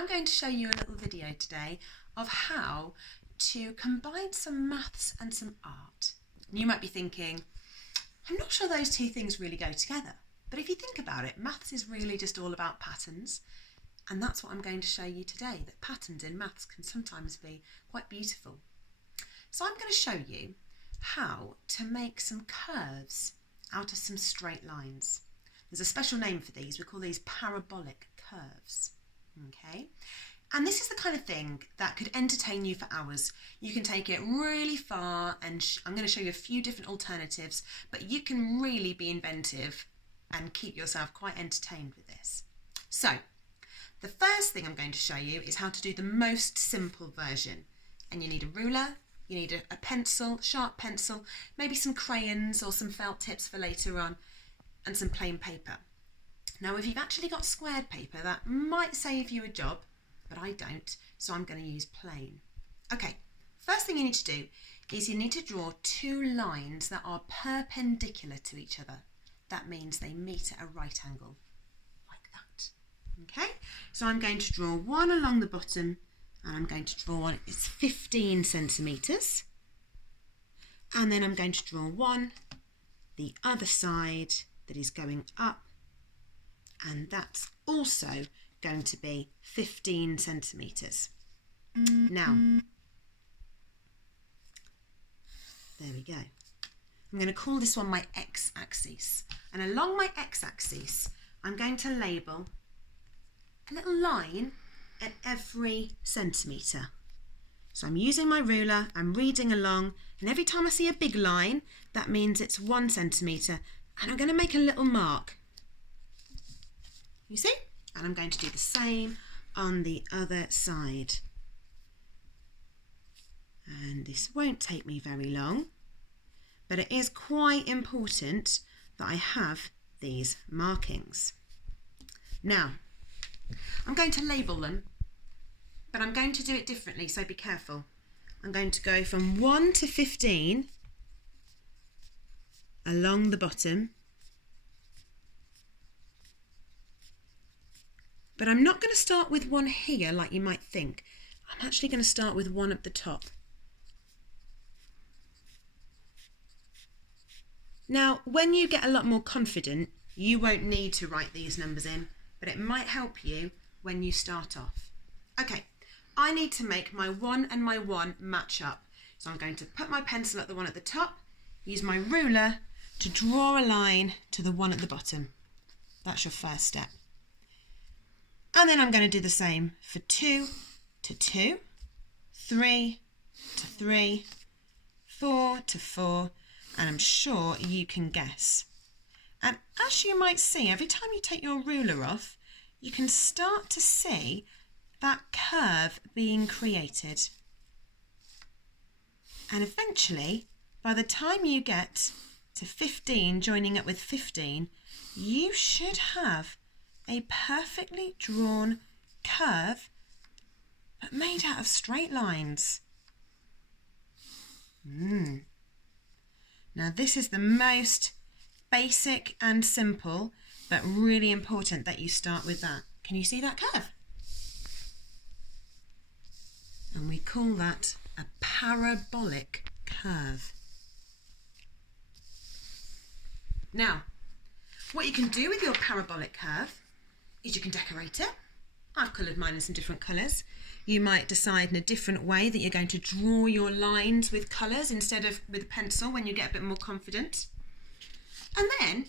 I'm going to show you a little video today of how to combine some maths and some art. And you might be thinking, I'm not sure those two things really go together. But if you think about it, maths is really just all about patterns. And that's what I'm going to show you today, that patterns in maths can sometimes be quite beautiful. So I'm going to show you how to make some curves out of some straight lines. There's a special name for these. We call these parabolic curves. Okay, and this is the kind of thing that could entertain you for hours. You can take it really far, and I'm going to show you a few different alternatives, but you can really be inventive and keep yourself quite entertained with this. So the first thing I'm going to show you is how to do the most simple version. And you need a ruler, you need a pencil, sharp pencil, maybe some crayons or some felt tips for later on, and some plain paper. Now, if you've actually got squared paper, that might save you a job, but I don't, so I'm going to use plain. Okay, first thing you need to do is you need to draw two lines that are perpendicular to each other. That means they meet at a right angle, like that. Okay, so I'm going to draw one along the bottom, and I'm going to draw one, it's 15 centimetres. And then I'm going to draw one the other side that is going up, and that's also going to be 15 centimetres. Now, there we go. I'm going to call this one my x-axis, and along my x-axis I'm going to label a little line at every centimetre. So I'm using my ruler, I'm reading along, and every time I see a big line, that means it's 1 centimetre, and I'm going to make a little mark. You see? And I'm going to do the same on the other side. And this won't take me very long, but it is quite important that I have these markings. Now, I'm going to label them, but I'm going to do it differently, so be careful. I'm going to go from 1 to 15 along the bottom. But I'm not going to start with one here like you might think. I'm actually going to start with one at the top. Now, when you get a lot more confident, you won't need to write these numbers in, but it might help you when you start off. Okay, I need to make my 1 and my 1 match up. So I'm going to put my pencil at the one at the top, use my ruler to draw a line to the one at the bottom. That's your first step. And then I'm going to do the same for 2 to 2, 3 to 3, 4 to 4, and I'm sure you can guess. And as you might see, every time you take your ruler off, you can start to see that curve being created. And eventually, by the time you get to 15, joining up with 15, you should have a perfectly drawn curve, but made out of straight lines. Now this is the most basic and simple, but really important that you start with that. Can you see that curve? And we call that a parabolic curve. Now, what you can do with your parabolic curve is you can decorate it. I've coloured mine in some different colours. You might decide in a different way that you're going to draw your lines with colours instead of with a pencil when you get a bit more confident. And then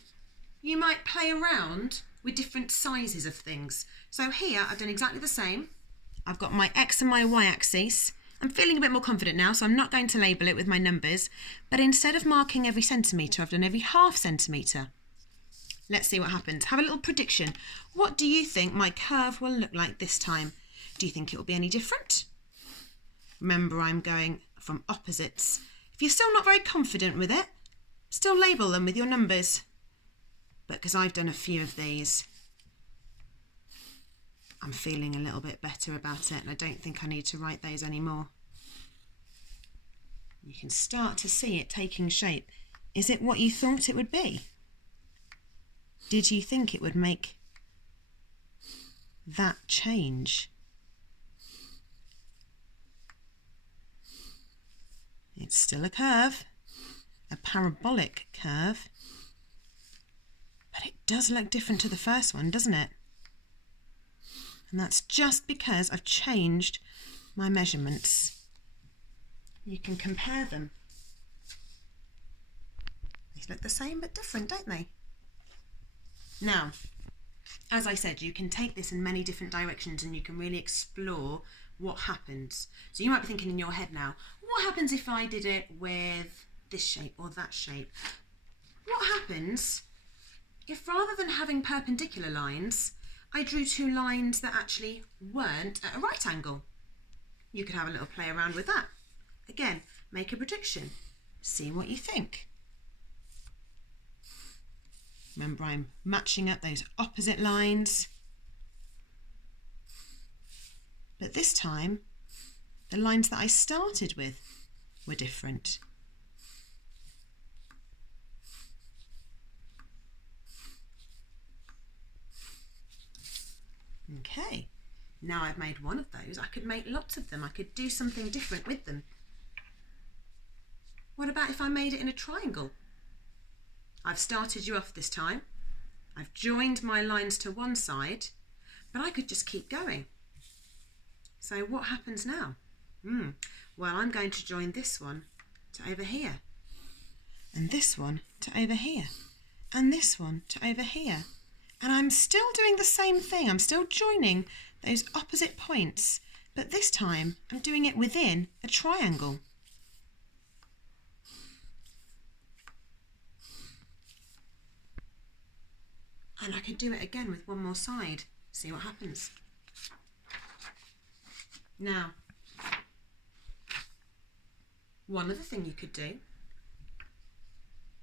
you might play around with different sizes of things. So here I've done exactly the same. I've got my X and my Y axis. I'm feeling a bit more confident now, so I'm not going to label it with my numbers, but instead of marking every centimetre, I've done every ½ centimetre. Let's see what happens. Have a little prediction. What do you think my curve will look like this time? Do you think it will be any different? Remember, I'm going from opposites. If you're still not very confident with it, still label them with your numbers. But because I've done a few of these, I'm feeling a little bit better about it, and I don't think I need to write those anymore. You can start to see it taking shape. Is it what you thought it would be? Did you think it would make that change? It's still a curve, a parabolic curve, but it does look different to the first one, doesn't it? And that's just because I've changed my measurements. You can compare them. These look the same but different, don't they? Now, as I said, you can take this in many different directions and you can really explore what happens. So you might be thinking in your head now, what happens if I did it with this shape or that shape? What happens if rather than having perpendicular lines, I drew two lines that actually weren't at a right angle? You could have a little play around with that. Again, make a prediction. See what you think. Remember, I'm matching up those opposite lines. But this time, the lines that I started with were different. Okay, now I've made one of those, I could make lots of them. I could do something different with them. What about if I made it in a triangle? I've started you off this time. I've joined my lines to one side, but I could just keep going. So what happens now? Well, I'm going to join this one to over here, and this one to over here, and this one to over here. And I'm still doing the same thing. I'm still joining those opposite points, but this time I'm doing it within a triangle. And I can do it again with one more side. See what happens. Now, one other thing you could do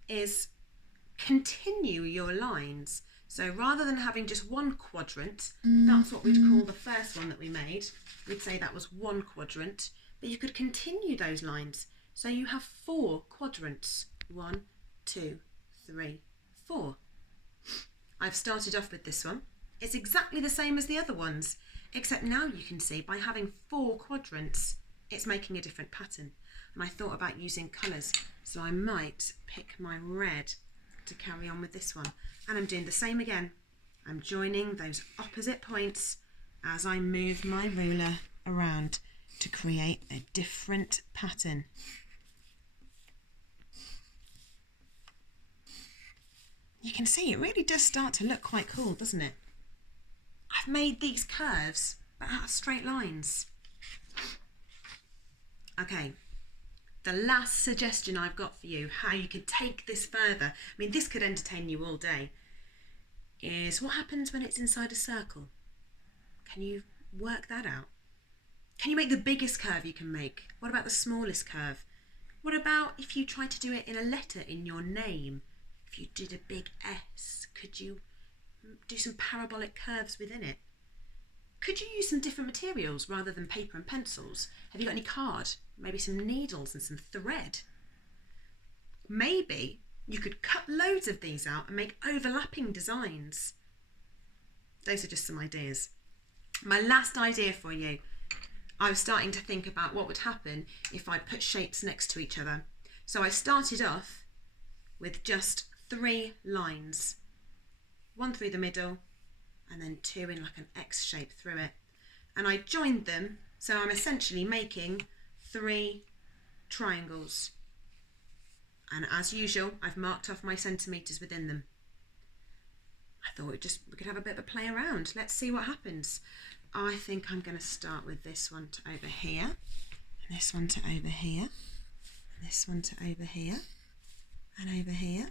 is continue your lines. So rather than having just one quadrant, that's what we'd call the first one that we made. We'd say that was one quadrant, but you could continue those lines. So you have 4 quadrants. 1, 2, 3, 4. I've started off with this one. It's exactly the same as the other ones, except now you can see by having 4 quadrants, it's making a different pattern. And I thought about using colours, so I might pick my red to carry on with this one. And I'm doing the same again. I'm joining those opposite points as I move my ruler around to create a different pattern. You can see it really does start to look quite cool, doesn't it? I've made these curves, but out of straight lines. Okay, the last suggestion I've got for you, how you could take this further, I mean, this could entertain you all day, is what happens when it's inside a circle? Can you work that out? Can you make the biggest curve you can make? What about the smallest curve? What about if you try to do it in a letter in your name? If you did a big S, could you do some parabolic curves within it? Could you use some different materials rather than paper and pencils? Have you got any card? Maybe some needles and some thread? Maybe you could cut loads of these out and make overlapping designs. Those are just some ideas. My last idea for you, I was starting to think about what would happen if I put shapes next to each other. So I started off with just 3 lines. 1 through the middle, and then 2 in like an X shape through it. And I joined them, so I'm essentially making 3 triangles. And as usual, I've marked off my centimetres within them. I thought we could have a bit of a play around. Let's see what happens. I think I'm going to start with this one to over here, and this one to over here, and this one to over here, and over here.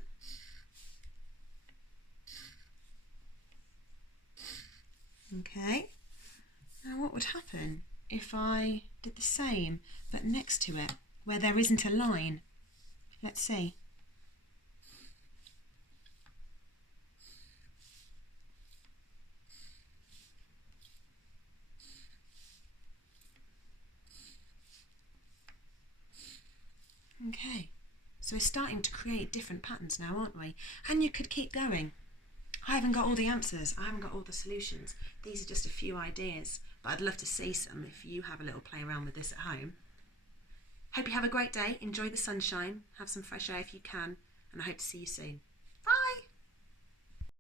Okay, now what would happen if I did the same but next to it where there isn't a line? Let's see. Okay, so we're starting to create different patterns now, aren't we? And you could keep going. I haven't got all the answers, I haven't got all the solutions. These are just a few ideas, but I'd love to see some if you have a little play around with this at home. Hope you have a great day. Enjoy the sunshine. Have some fresh air if you can. And I hope to see you soon.